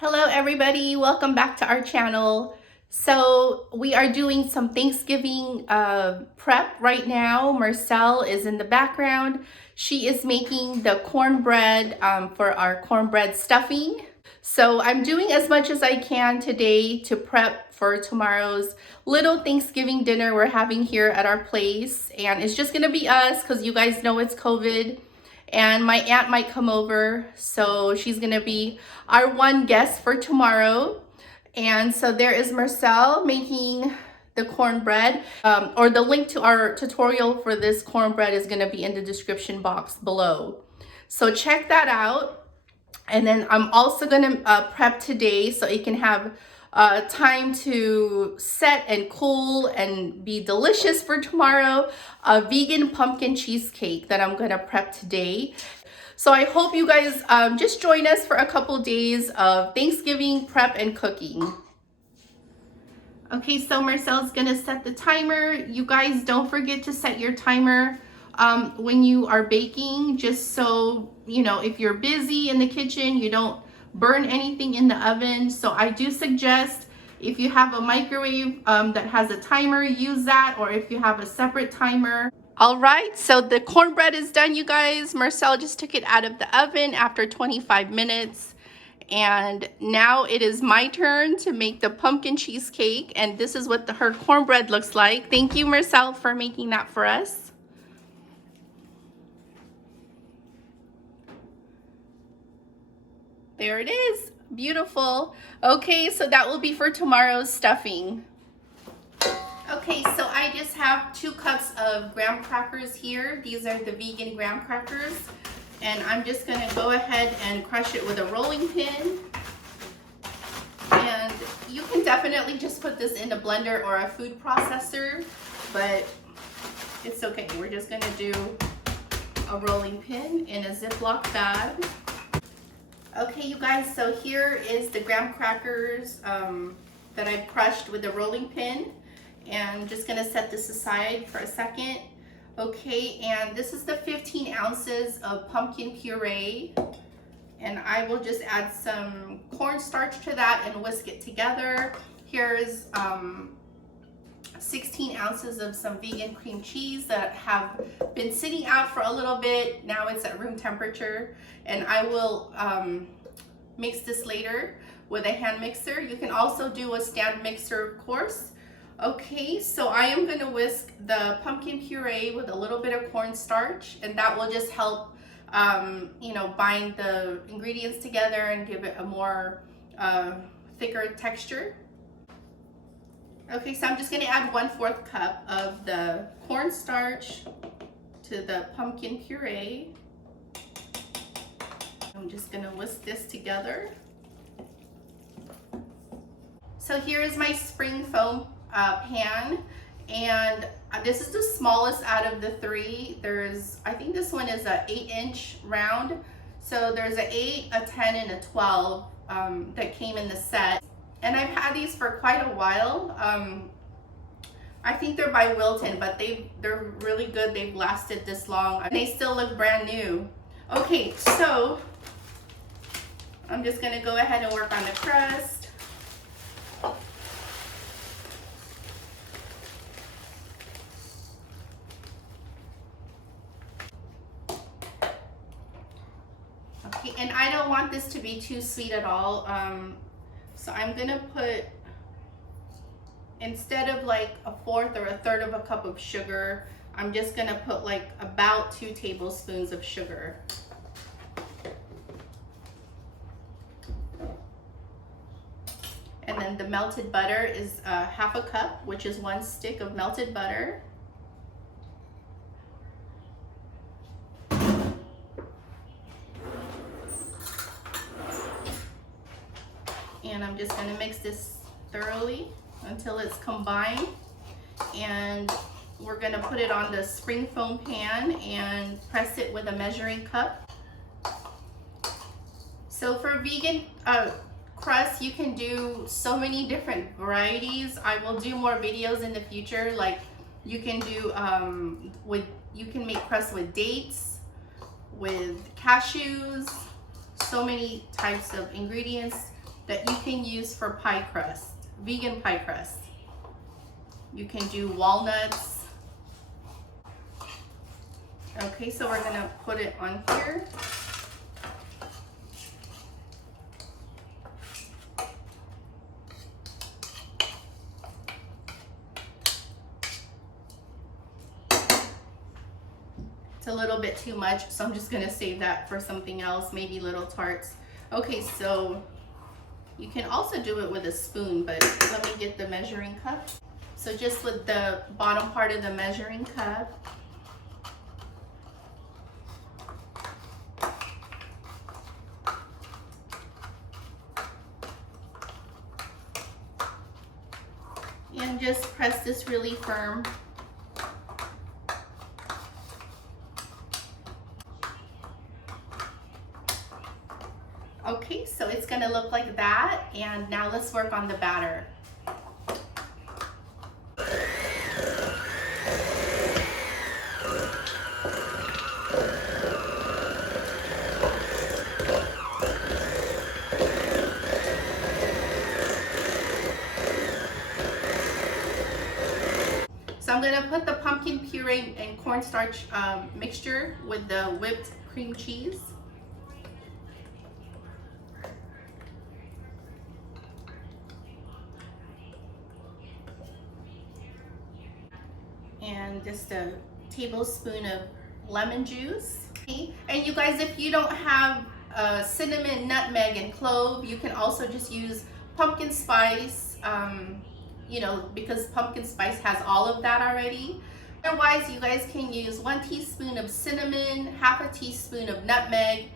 Hello everybody, welcome back to our channel. So we are doing some Thanksgiving prep right now. Marcel is in the background. She is making the cornbread for our cornbread stuffing. So I'm doing as much as I can today to prep for tomorrow's little Thanksgiving dinner we're having here at our place. And it's just gonna be us because you guys know it's COVID. And my aunt might come over, so she's gonna be our one guest for tomorrow. And so there is Marcel making the cornbread, or the link to our tutorial for this cornbread is gonna be in the description box below. So check that out. And then I'm also gonna prep today so it can have time to set and cool and be delicious for tomorrow. A vegan pumpkin cheesecake that I'm gonna prep today. So I hope you guys just join us for a couple days of Thanksgiving prep and cooking. Okay, so Marcel's gonna set the timer. You guys don't forget to set your timer when you are baking, just so, you know, if you're busy in the kitchen, you don't burn anything in the oven. So I do suggest if you have a microwave that has a timer, use that, or if you have a separate timer. All right, so the cornbread is done, you guys. Marcel just took it out of the oven after 25 minutes. And now it is my turn to make the pumpkin cheesecake. And this is what her cornbread looks like. Thank you, Marcel, for making that for us. There it is, beautiful. Okay, so that will be for tomorrow's stuffing. Okay, so I just have 2 cups of graham crackers here. These are the vegan graham crackers. And I'm just gonna go ahead and crush it with a rolling pin. And you can definitely just put this in a blender or a food processor, but it's okay. We're just gonna do a rolling pin in a Ziploc bag. Okay, you guys, so here is the graham crackers that I've crushed with the rolling pin. And I'm just gonna set this aside for a second. Okay, and this is the 15 ounces of pumpkin puree. And I will just add some cornstarch to that and whisk it together. Here's 16 ounces of some vegan cream cheese that have been sitting out for a little bit. Now it's at room temperature, and I will mix this later with a hand mixer. You can also do a stand mixer, of course. Okay, so I am going to whisk the pumpkin puree with a little bit of cornstarch, and that will just help you know, bind the ingredients together and give it a more thicker texture. Okay, so I'm just going to add 1/4 cup of the cornstarch to the pumpkin puree. I'm just going to whisk this together. So here is my spring foam pan, and this is the smallest out of the 3. I think this one is a 8-inch round. So there's a 8, a 10, and a 12 that came in the set. And I've had these for quite a while. I think they're by Wilton, but they're really good. They've lasted this long. They still look brand new. Okay, so I'm just gonna go ahead and work on the crust. Okay, and I don't want this to be too sweet at all. So I'm gonna put, instead of like 1/4 or 1/3 of a cup of sugar, I'm just gonna put like about 2 tablespoons of sugar. And then the melted butter is 1/2 cup, which is 1 stick of melted butter. And I'm just gonna mix this thoroughly until it's combined. And we're gonna put it on the spring foam pan and press it with a measuring cup. So for vegan crust, you can do so many different varieties. I will do more videos in the future. Like you can do you can make crust with dates, with cashews, so many types of ingredients. that you can use for pie crust, vegan pie crust. You can do walnuts. Okay, so we're gonna put it on here. It's a little bit too much, so I'm just gonna save that for something else, maybe little tarts. Okay, so you can also do it with a spoon, but let me get the measuring cup. So just with the bottom part of the measuring cup, and just press this really firm. Okay, so it's gonna look like that, and now let's work on the batter. So I'm gonna put the pumpkin puree and cornstarch mixture with the whipped cream cheese. And just a tablespoon of lemon juice. Okay. And you guys, if you don't have cinnamon, nutmeg, and clove, you can also just use pumpkin spice, you know, because pumpkin spice has all of that already. Otherwise, you guys can use 1 teaspoon of cinnamon, half a teaspoon of nutmeg,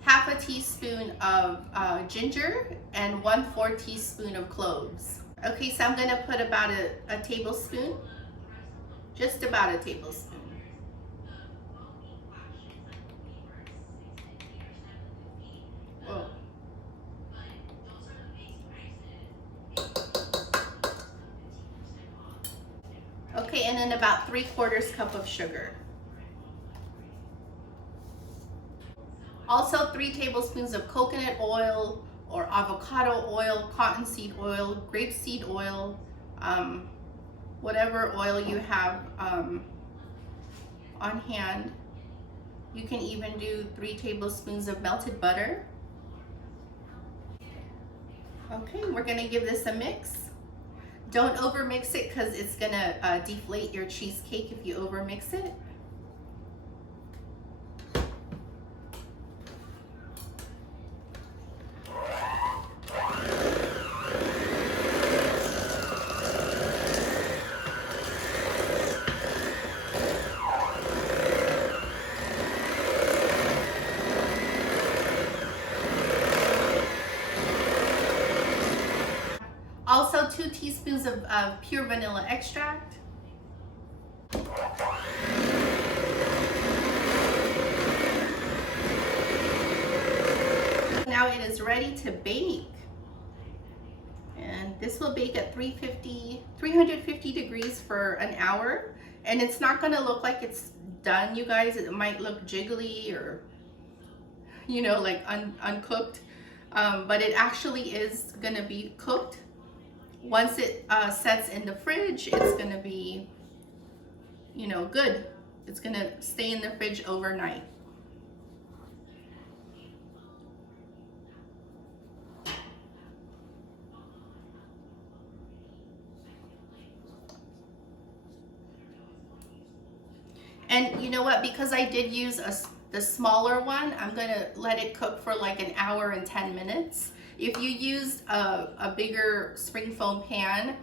half a teaspoon of ginger, and 1/4 teaspoon of cloves. Okay, so I'm gonna put about a tablespoon. Just about a tablespoon. Whoa. Okay, and then about 3/4 cup of sugar. Also 3 tablespoons of coconut oil or avocado oil, cottonseed oil, grapeseed oil, whatever oil you have on hand. You can even do 3 tablespoons of melted butter. Okay, we're gonna give this a mix. Don't overmix it because it's gonna deflate your cheesecake if you overmix it. Also 2 teaspoons of pure vanilla extract. Now it is ready to bake. And this will bake at 350 degrees for an hour. And it's not gonna look like it's done, you guys. It might look jiggly or, you know, like uncooked. But it actually is gonna be cooked. Once it sets in the fridge, it's gonna be, you know, good. It's gonna stay in the fridge overnight. And you know what, because I did use the smaller one, I'm gonna let it cook for like an hour and 10 minutes. If you used a bigger spring foam pan,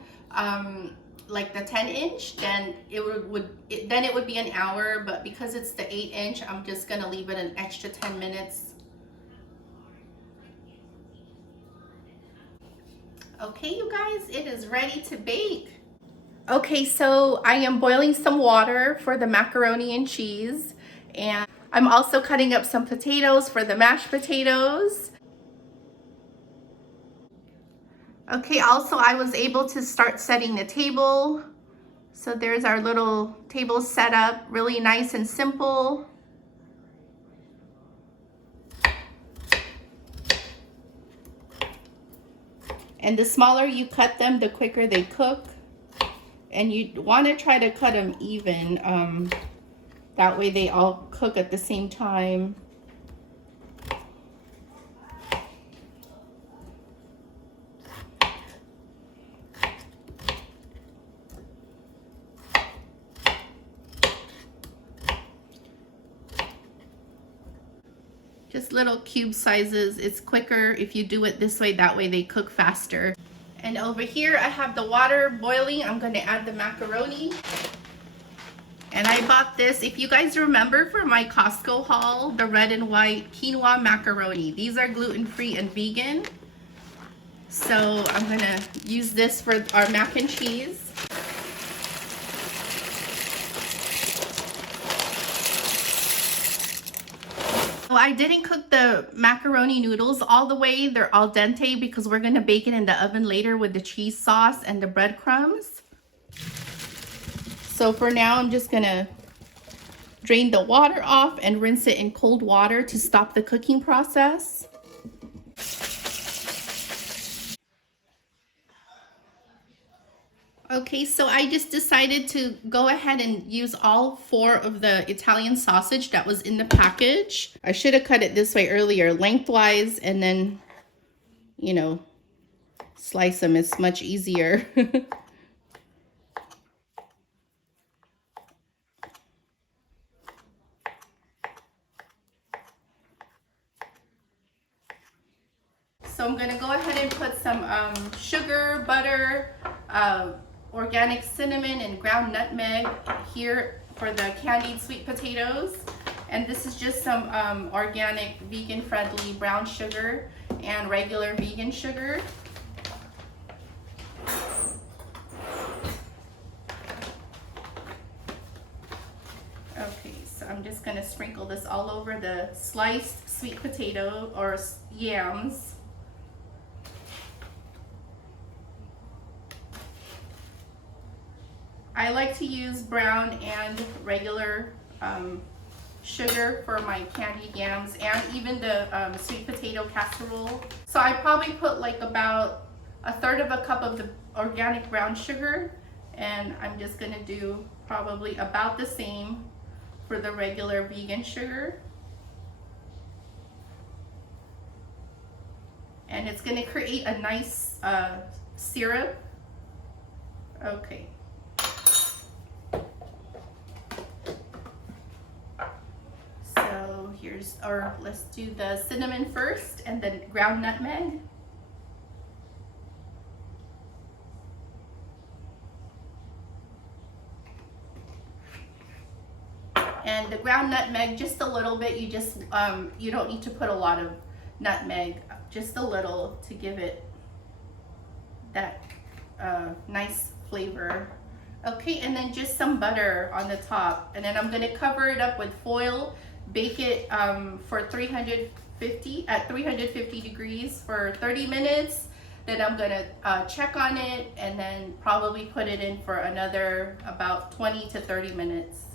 like the 10-inch, then it would be an hour. But because it's the 8-inch, I'm just gonna leave it an extra 10 minutes. Okay, you guys, it is ready to bake. Okay, so I am boiling some water for the macaroni and cheese, and I'm also cutting up some potatoes for the mashed potatoes. Okay, also I was able to start setting the table. So there's our little table set up, really nice and simple. And the smaller you cut them, the quicker they cook. And you want to try to cut them even. That way they all cook at the same time. Just little cube sizes. It's quicker if you do it this way. That way they cook faster. And over here I have the water boiling. I'm going to add the macaroni. And I bought this, if you guys remember from my Costco haul, the red and white quinoa macaroni. These are gluten-free and vegan. So I'm going to use this for our mac and cheese. I didn't cook the macaroni noodles all the way. They're al dente because we're going to bake it in the oven later with the cheese sauce and the breadcrumbs. So for now, I'm just going to drain the water off and rinse it in cold water to stop the cooking process. Okay, so I just decided to go ahead and use all 4 of the Italian sausage that was in the package. I should have cut it this way earlier, lengthwise, and then, you know, slice them. It's much easier. So I'm going to go ahead and put some sugar, butter, organic cinnamon, and ground nutmeg here for the candied sweet potatoes. And this is just some organic, vegan-friendly brown sugar and regular vegan sugar. Okay, so I'm just going to sprinkle this all over the sliced sweet potato or yams. I like to use brown and regular sugar for my candied yams and even the sweet potato casserole. So I probably put like about 1/3 of a cup of the organic brown sugar, and I'm just gonna do probably about the same for the regular vegan sugar. And it's gonna create a nice syrup. Okay. Let's do the cinnamon first and then ground nutmeg. And the ground nutmeg, just a little bit. You just, you don't need to put a lot of nutmeg, just a little to give it that nice flavor. Okay, and then just some butter on the top. And then I'm gonna cover it up with foil. Bake it for 350 degrees for 30 minutes. Then I'm gonna check on it and then probably put it in for another about 20 to 30 minutes.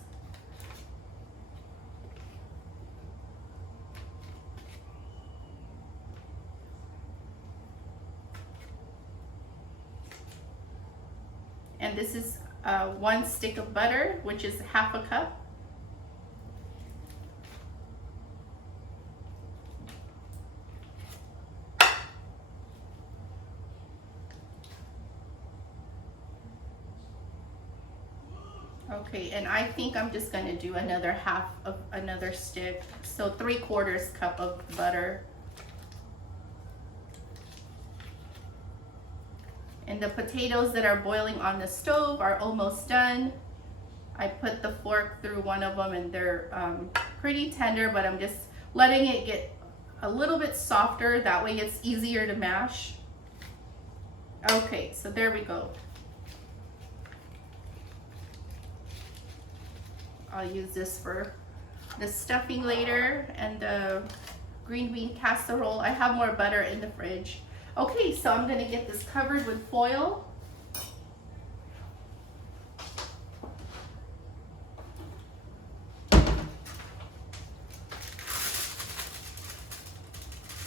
And this is 1 stick of butter, which is 1/2 cup. Okay, and I think I'm just going to do another 1/2 of another stick, so 3/4 cup of butter. And the potatoes that are boiling on the stove are almost done. I put the fork through one of them and they're pretty tender, but I'm just letting it get a little bit softer. That way it's easier to mash. Okay, so there we go. I'll use this for the stuffing later and the green bean casserole. I have more butter in the fridge. Okay, so I'm gonna get this covered with foil.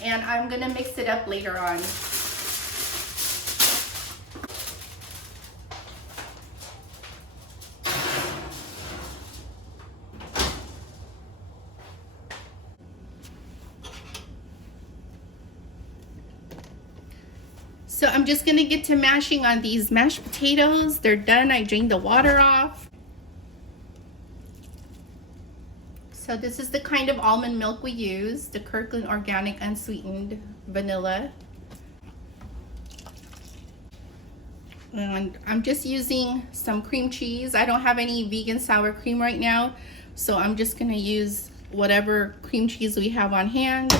And I'm gonna mix it up later on. So I'm just gonna get to mashing on these mashed potatoes. They're done. I drained the water off. So this is the kind of almond milk we use, the Kirkland Organic Unsweetened Vanilla. And I'm just using some cream cheese. I don't have any vegan sour cream right now, so I'm just gonna use whatever cream cheese we have on hand.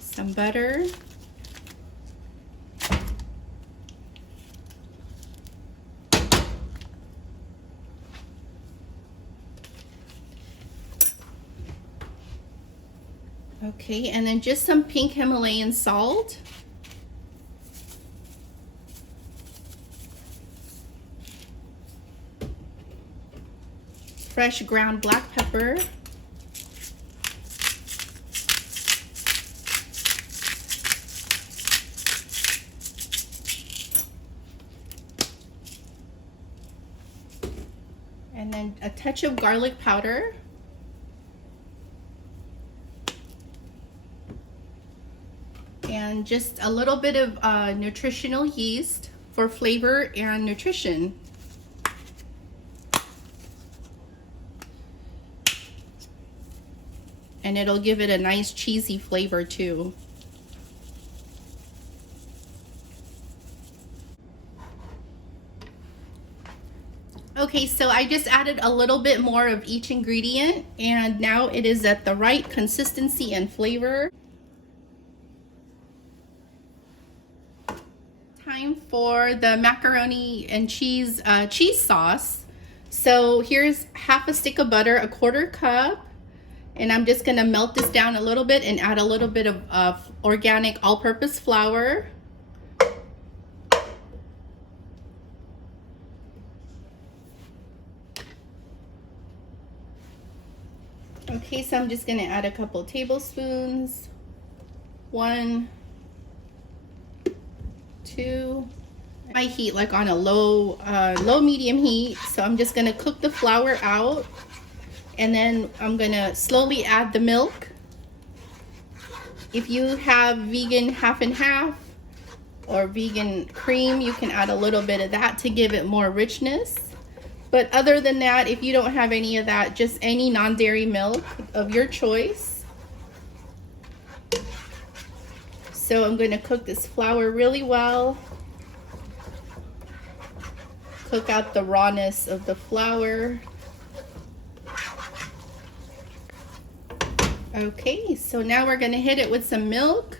Some butter. Okay, and then just some pink Himalayan salt. Fresh ground black pepper. And then a touch of garlic powder. And just a little bit of nutritional yeast for flavor and nutrition. And it'll give it a nice cheesy flavor too. Okay, so I just added a little bit more of each ingredient, and now it is at the right consistency and flavor. Time for the macaroni and cheese sauce. So here's half a stick of butter, 1/4 cup, and I'm just gonna melt this down a little bit and add a little bit of organic all-purpose flour. Okay, so I'm just gonna add a couple tablespoons. 1, 2. I heat like on a low medium heat. So I'm just gonna cook the flour out, and then I'm gonna slowly add the milk. If you have vegan half and half or vegan cream, you can add a little bit of that to give it more richness. But other than that, if you don't have any of that, just any non-dairy milk of your choice. So I'm going to cook this flour really well. Cook out the rawness of the flour. Okay, so now we're going to hit it with some milk.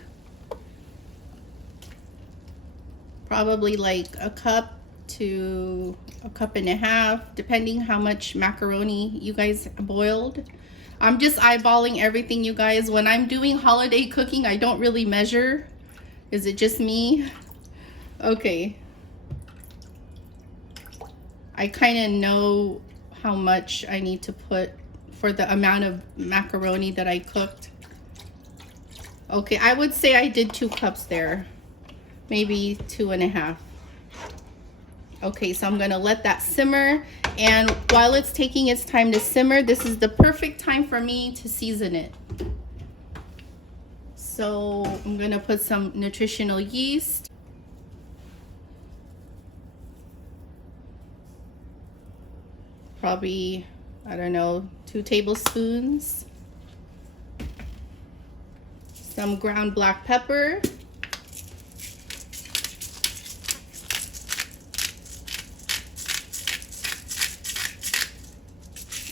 Probably like a cup to a cup and a half, depending how much macaroni you guys boiled. I'm just eyeballing everything, you guys. When I'm doing holiday cooking, I don't really measure. Is it just me? Okay. I kind of know how much I need to put for the amount of macaroni that I cooked. Okay, I would say I did 2 cups there. Maybe 2 and a half. Okay, so I'm gonna let that simmer, and while it's taking its time to simmer, this is the perfect time for me to season it. So I'm gonna put some nutritional yeast. Probably, I don't know, 2 tablespoons. Some ground black pepper.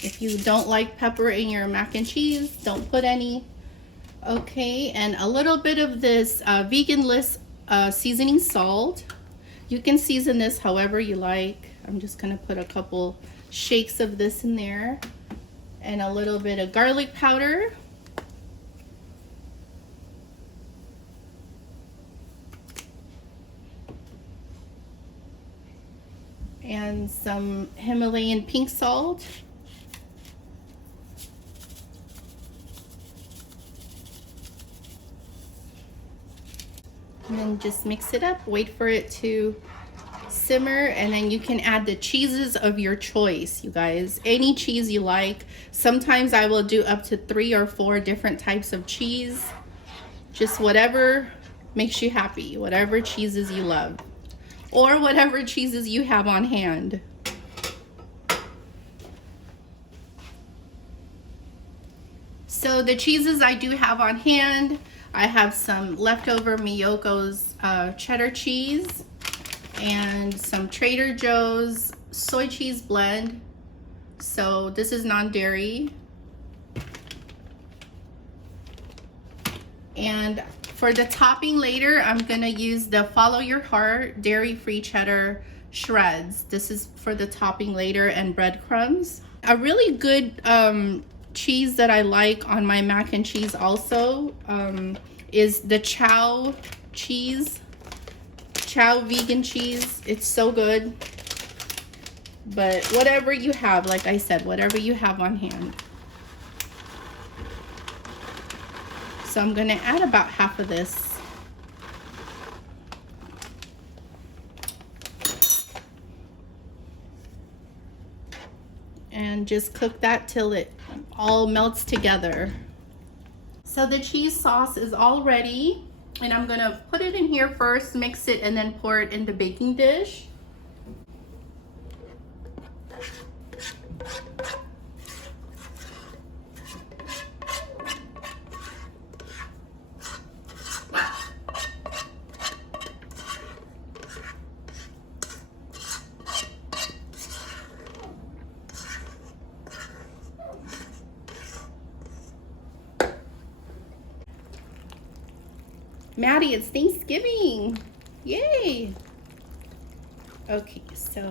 If you don't like pepper in your mac and cheese, don't put any. Okay, and a little bit of this vegan-less seasoning salt. You can season this however you like. I'm just gonna put a couple shakes of this in there. And a little bit of garlic powder. And some Himalayan pink salt. And then just mix it up, wait for it to simmer, and then you can add the cheeses of your choice, you guys. Any cheese you like. Sometimes I will do up to 3 or 4 different types of cheese. Just whatever makes you happy, whatever cheeses you love, or whatever cheeses you have on hand. So the cheeses I do have on hand, I have some leftover Miyoko's cheddar cheese and some Trader Joe's soy cheese blend. So this is non-dairy. And for the topping later, I'm gonna use the Follow Your Heart dairy-free cheddar shreds. This is for the topping later, and breadcrumbs. A really good cheese that I like on my mac and cheese also is the Chow cheese. Chow vegan cheese. It's so good. But whatever you have, like I said, whatever you have on hand. So I'm gonna add about half of this. And just cook that till it all melts together. So the cheese sauce is all ready, and I'm gonna put it in here first, mix it, and then pour it in the baking dish. Maddie, it's Thanksgiving. Yay. Okay, so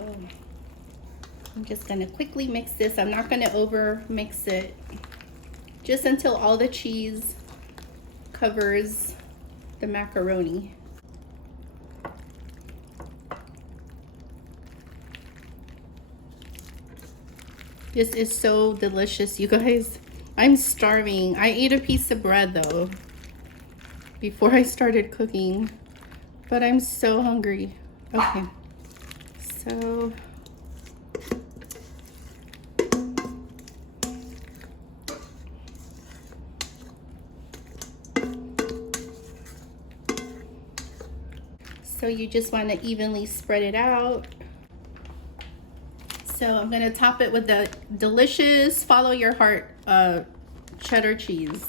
I'm just gonna quickly mix this. I'm not gonna over mix it, just until all the cheese covers the macaroni. This is so delicious, you guys. I'm starving. I ate a piece of bread though before I started cooking, but I'm so hungry. Okay, so you just want to evenly spread it out. So I'm going to top it with the delicious Follow Your Heart cheddar cheese.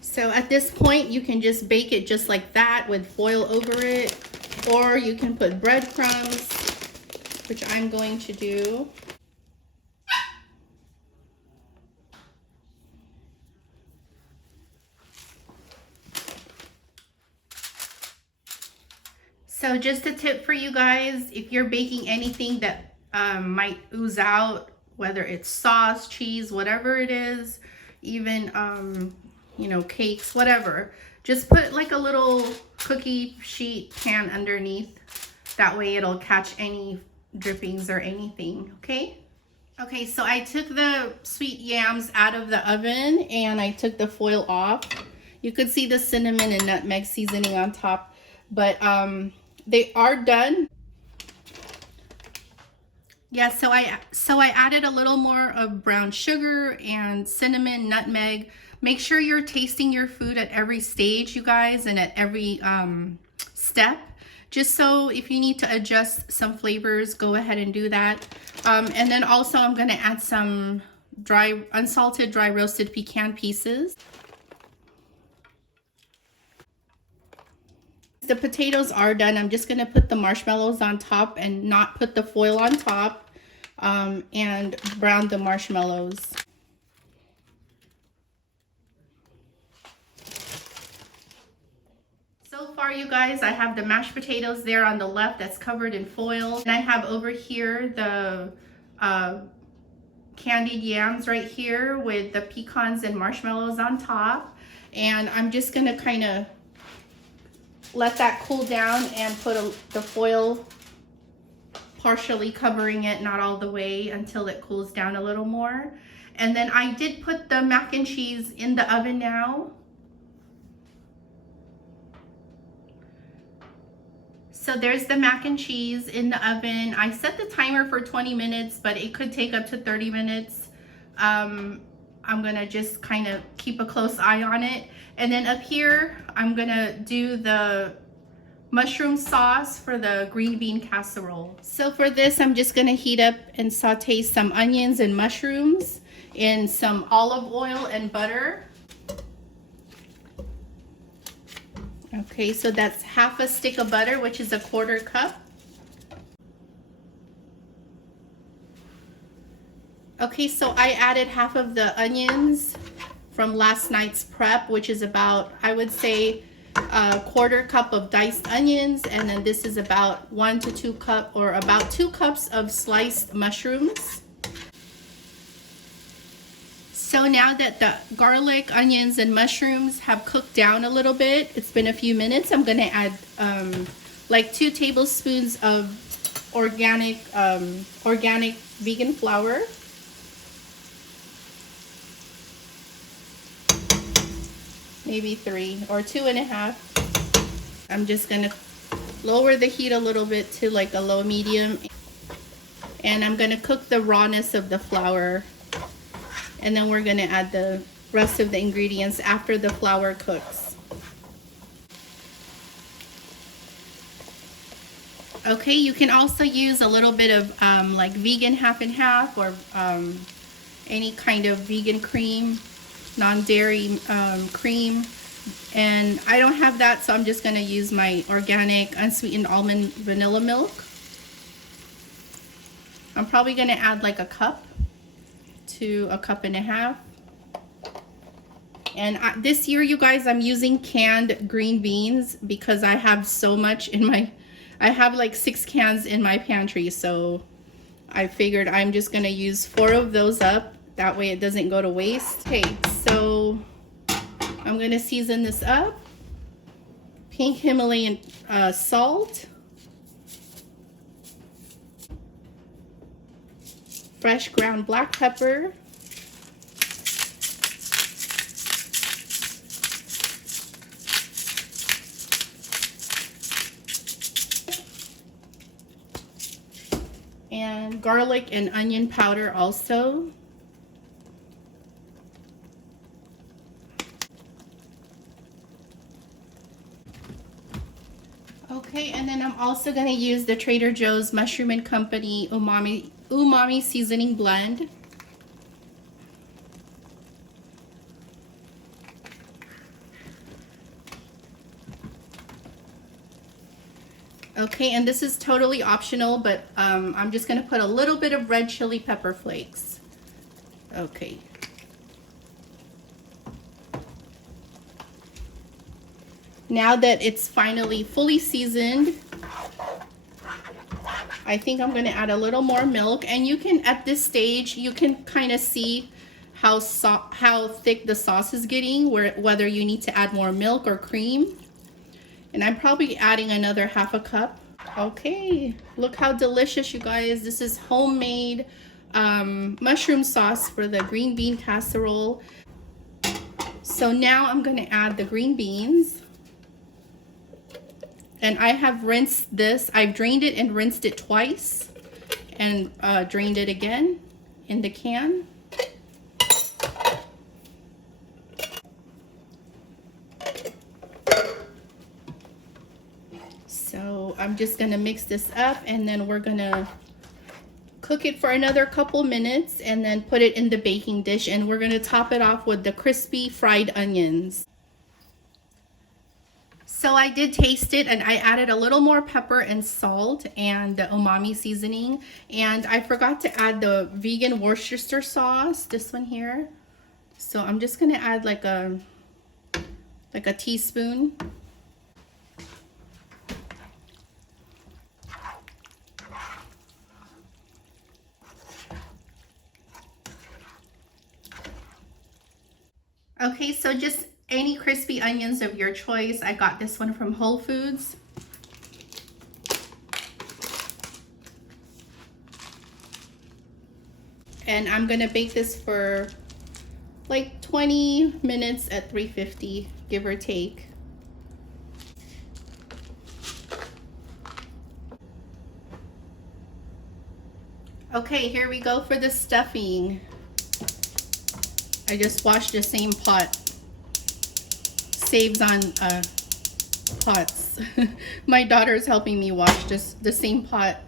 So at this point, you can just bake it just like that with foil over it, or you can put breadcrumbs, which I'm going to do. So just a tip for you guys, if you're baking anything that might ooze out, whether it's sauce, cheese, whatever it is, even you know, cakes, whatever, just put like a little cookie sheet pan underneath. That way it'll catch any drippings or anything, okay? Okay, so I took the sweet yams out of the oven and I took the foil off. You could see the cinnamon and nutmeg seasoning on top, but they are done. Yeah, so I added a little more of brown sugar and cinnamon, nutmeg. Make sure you're tasting your food at every stage, you guys, and at every step. Just so if you need to adjust some flavors, go ahead and do that. And then also I'm gonna add some unsalted dry roasted pecan pieces. The potatoes are done. I'm just gonna put the marshmallows on top and not put the foil on top, and brown the marshmallows. So far, you guys, I have the mashed potatoes there on the left that's covered in foil. And I have over here the candied yams right here with the pecans and marshmallows on top. And I'm just gonna kind of let that cool down and put the foil partially covering it, not all the way, until it cools down a little more. And then I did put the mac and cheese in the oven now. So there's the mac and cheese in the oven. I set the timer for 20 minutes, but it could take up to 30 minutes. I'm gonna just kind of keep a close eye on it. And then up here, I'm gonna do the mushroom sauce for the green bean casserole. So for this, I'm just gonna heat up and saute some onions and mushrooms in some olive oil and butter. Okay, so that's half a stick of butter, which is a 1/4 cup. Okay, so I added half of the onions from last night's prep, which is about, I would say, a 1/4 cup of diced onions, and then this is about 1 to 2 cup, or about 2 cups of sliced mushrooms. So now that the garlic, onions, and mushrooms have cooked down a little bit, it's been a few minutes, I'm gonna add like 2 tablespoons of organic vegan flour. Maybe 3 or 2.5. I'm just gonna lower the heat a little bit to like a low medium, and I'm gonna cook the rawness of the flour, and then we're gonna add the rest of the ingredients after the flour cooks. Okay, you can also use a little bit of like vegan half and half, or any kind of vegan cream, non-dairy cream, and I don't have that, so I'm just going to use my organic unsweetened almond vanilla milk. I'm probably going to add like a cup to a cup and a half. And this year, you guys, I'm using canned green beans because I have so much in my, I have like 6 cans in my pantry, so I figured I'm just going to use 4 of those up. That way it doesn't go to waste. Okay, so I'm gonna season this up. Pink Himalayan salt. Fresh ground black pepper. And garlic and onion powder also. Okay, and then I'm also going to use the Trader Joe's Mushroom and Company Umami Seasoning Blend. Okay, and this is totally optional, but I'm just going to put a little bit of red chili pepper flakes. Okay. Now that it's finally fully seasoned, I think I'm going to add a little more milk, and you can, at this stage, you can kind of see how thick the sauce is getting, whether you need to add more milk or cream. And I'm probably adding another half a cup. Okay, look how delicious, you guys. This is homemade mushroom sauce for the green bean casserole. So now I'm going to add the green beans. And I have rinsed this. I've drained it and rinsed it twice, and drained it again in the can. So I'm just gonna mix this up, and then we're gonna cook it for another couple minutes, and then put it in the baking dish, and we're gonna top it off with the crispy fried onions. So I did taste it, and I added a little more pepper and salt and the umami seasoning, and I forgot to add the vegan Worcestershire sauce, this one here. So I'm just gonna add like a teaspoon. Okay, so just any crispy onions of your choice. I got this one from Whole Foods. And I'm gonna bake this for like 20 minutes at 350, give or take. Okay, here we go for the stuffing. I just washed the same pot. Saves on pots. My daughter's helping me wash just the same pot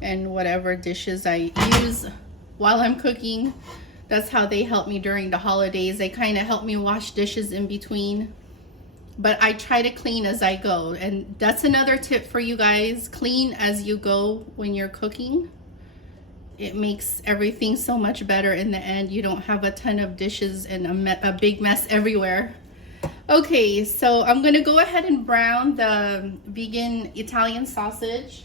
and whatever dishes I use while I'm cooking. That's how they help me during the holidays. They kind of help me wash dishes in between. But I try to clean as I go. And that's another tip for you guys. Clean as you go when you're cooking. It makes everything so much better in the end. You don't have a ton of dishes and a big mess everywhere. Okay, so I'm gonna go ahead and brown the vegan Italian sausage.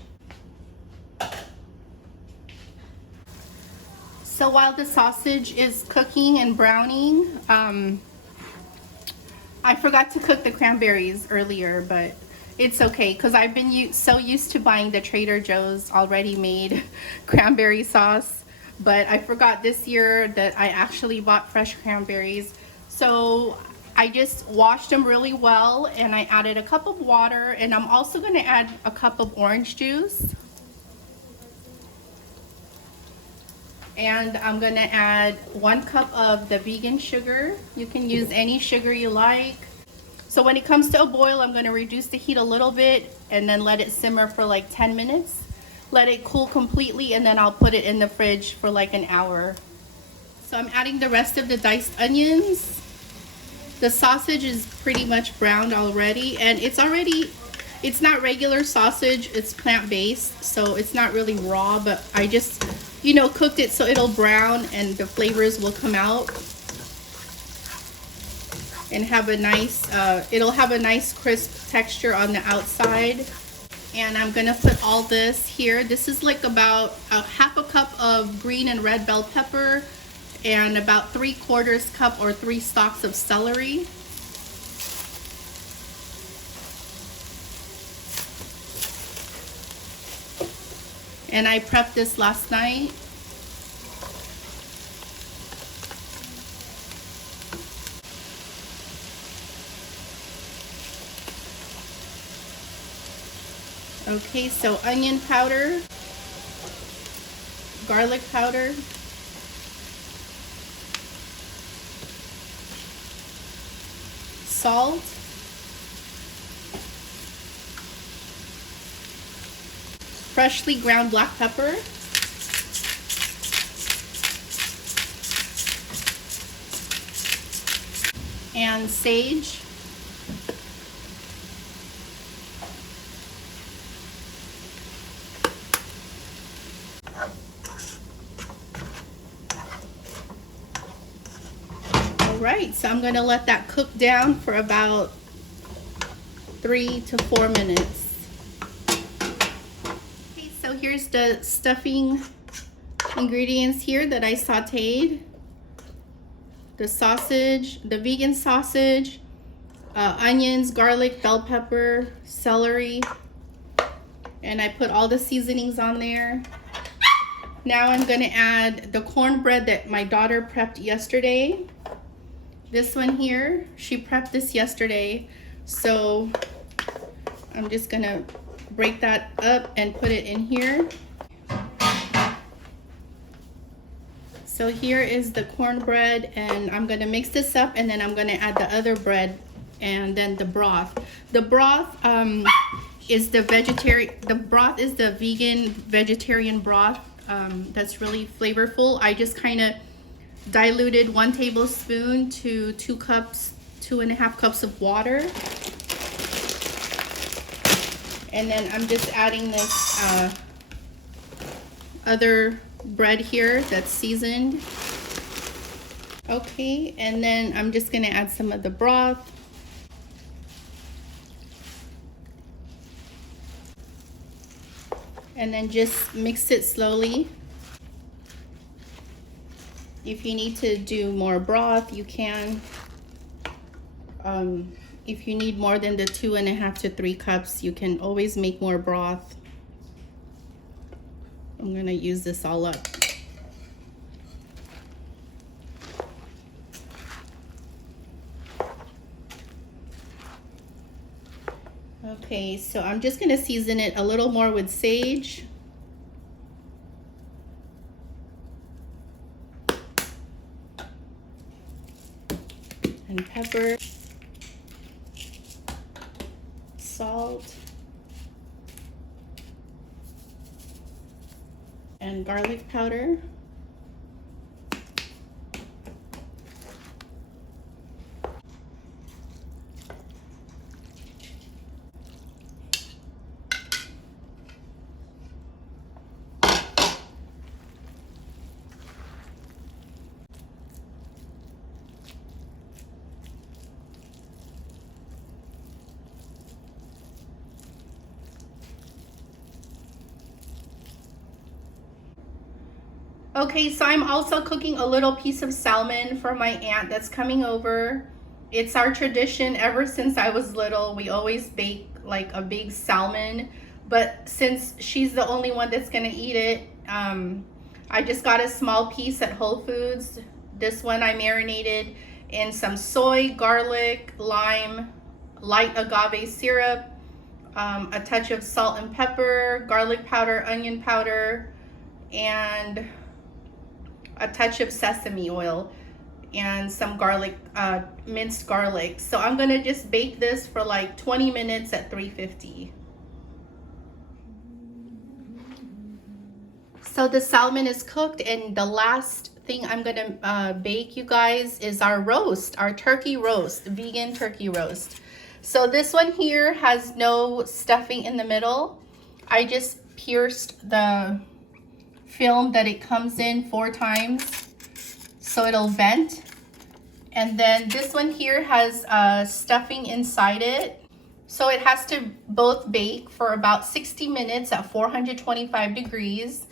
So while the sausage is cooking and browning, I forgot to cook the cranberries earlier, but it's okay because I've been so used to buying the Trader Joe's already made cranberry sauce, but I forgot this year that I actually bought fresh cranberries. So I just washed them really well and I added a cup of water, and I'm also going to add a cup of orange juice. And I'm going to add 1 cup of the vegan sugar. You can use any sugar you like. So when it comes to a boil, I'm going to reduce the heat a little bit and then let it simmer for like 10 minutes. Let it cool completely, and then I'll put it in the fridge for like an hour. So I'm adding the rest of the diced onions. The sausage is pretty much browned already, and it's not regular sausage, it's plant-based, so it's not really raw, but I just, you know, cooked it so it'll brown and the flavors will come out and have a nice, it'll have a nice crisp texture on the outside. And I'm gonna put all this here. This is like about half a cup of green and red bell pepper, and about 3/4 cup or 3 stalks of celery. And I prepped this last night. Okay, so onion powder, garlic powder, salt, freshly ground black pepper, and sage. Alright, so I'm going to let that cook down for about 3 to 4 minutes. Okay, so here's the stuffing ingredients here that I sauteed. The sausage, the vegan sausage, onions, garlic, bell pepper, celery, and I put all the seasonings on there. Now I'm going to add the cornbread that my daughter prepped yesterday. This one here, she prepped this yesterday, so I'm just going to break that up and put it in here. So here is the cornbread, and I'm going to mix this up, and then I'm going to add the other bread and then the broth. The broth is the vegan vegetarian broth. That's really flavorful. I just kind of diluted 1 tablespoon to 2.5 cups of water. And then I'm just adding this other bread here that's seasoned. Okay, and then I'm just gonna add some of the broth. And then just mix it slowly. If you need to do more broth, you can. If you need more than the 2.5 to 3 cups, you can always make more broth. I'm gonna use this all up. Okay, so I'm just gonna season it a little more with sage. And pepper. Salt. And garlic powder. Okay, so I'm also cooking a little piece of salmon for my aunt that's coming over. It's our tradition ever since I was little. We always bake like a big salmon, but since she's the only one that's gonna eat it, I just got a small piece at Whole Foods. This one I marinated in some soy, garlic, lime, light agave syrup, a touch of salt and pepper, garlic powder, onion powder, and a touch of sesame oil and some garlic, minced garlic. So I'm gonna just bake this for like 20 minutes at 350. So the salmon is cooked, and the last thing I'm gonna bake, you guys, is our roast, our turkey roast, vegan turkey roast. So this one here has no stuffing in the middle. I just pierced the film that it comes in 4 times so it'll vent. And then this one here has stuffing inside it. So it has to both bake for about 60 minutes at 425 degrees.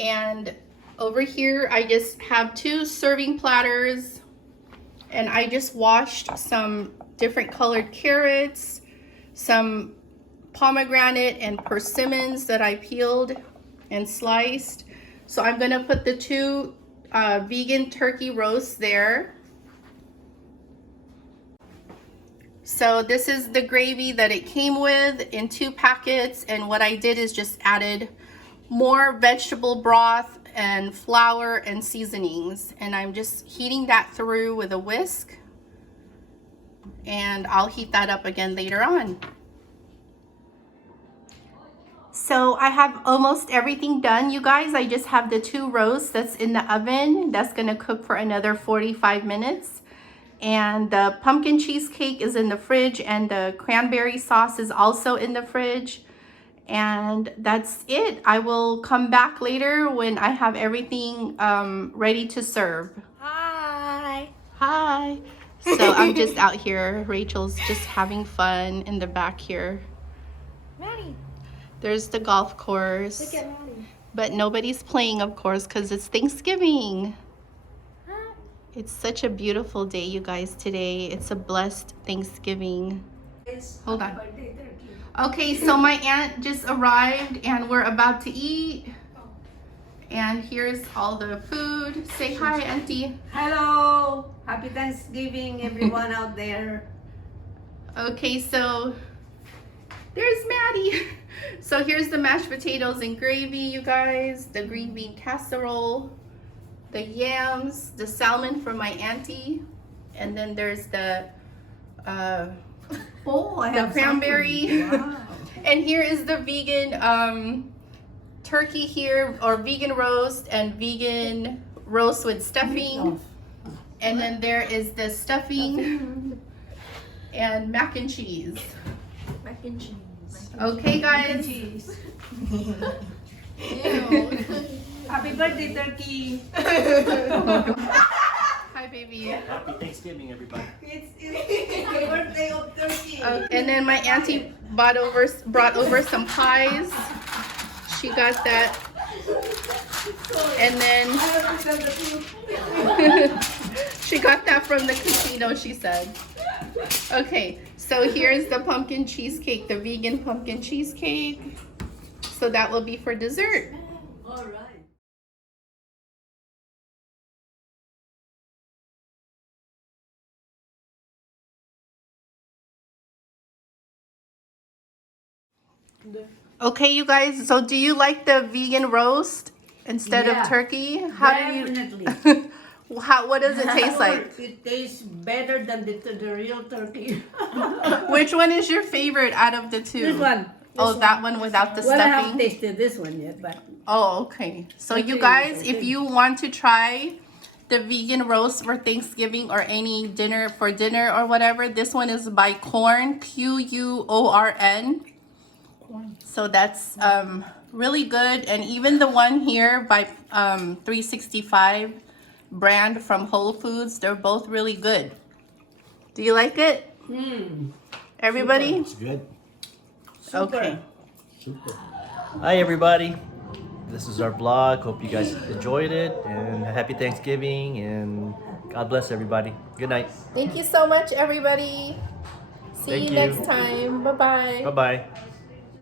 And over here, I just have 2 serving platters, and I just washed some different colored carrots, some pomegranate and persimmons that I peeled and sliced. So I'm gonna put the 2 vegan turkey roasts there. So this is the gravy that it came with in 2 packets, and what I did is just added more vegetable broth and flour and seasonings, and I'm just heating that through with a whisk, and I'll heat that up again later on. So I have almost everything done, you guys. I just have the 2 roasts that's in the oven. That's gonna cook for another 45 minutes. And the pumpkin cheesecake is in the fridge, and the cranberry sauce is also in the fridge. And that's it. I will come back later when I have everything ready to serve. Hi. Hi. So I'm just out here. Rachel's just having fun in the back here. Maddie. There's the golf course. Look at Maddie. But nobody's playing, of course, because it's Thanksgiving. Hi. It's such a beautiful day, you guys, today. It's a blessed Thanksgiving. Hold on. Okay, so my aunt just arrived and we're about to eat. And here's all the food. Say hi, Auntie. Hello! Happy Thanksgiving, everyone out there. Okay, so there's Maddie. So here's the mashed potatoes and gravy, you guys. The green bean casserole, the yams, the salmon from my auntie, and then there's the cranberry. Wow. And here is the vegan turkey here, or vegan roast and vegan roast with stuffing. And then there is the stuffing and mac and cheese. Mac and cheese. Okay, guys. Cheese. Ew. Happy birthday, turkey! Hi, baby. Happy Thanksgiving, everybody. It's the birthday of turkey. And then my auntie brought over some pies. She got that. And then she got that from the casino, she said. Okay, so here's the pumpkin cheesecake, the vegan pumpkin cheesecake. So that will be for dessert. All right. Okay, you guys, so do you like the vegan roast instead of Yeah. turkey? How do you Definitely. what does it taste like? It tastes better than the real turkey. Which one is your favorite out of the two? This one. Oh, that one without the Well, I haven't stuffing? tasted this one yet, but Oh, okay. So Okay, you guys, okay. if you want to try the vegan roast for Thanksgiving or any dinner or whatever, this one is by Corn, Quorn. So that's really good. And even the one here by 365 brand from Whole Foods, they're both really good. Do you like it? Everybody? It's good. Okay. Super. Hi everybody. This is our vlog. Hope you guys enjoyed it and happy Thanksgiving and God bless everybody. Good night. Thank you so much, everybody. See Thank you you. next time. Bye-bye. Bye bye.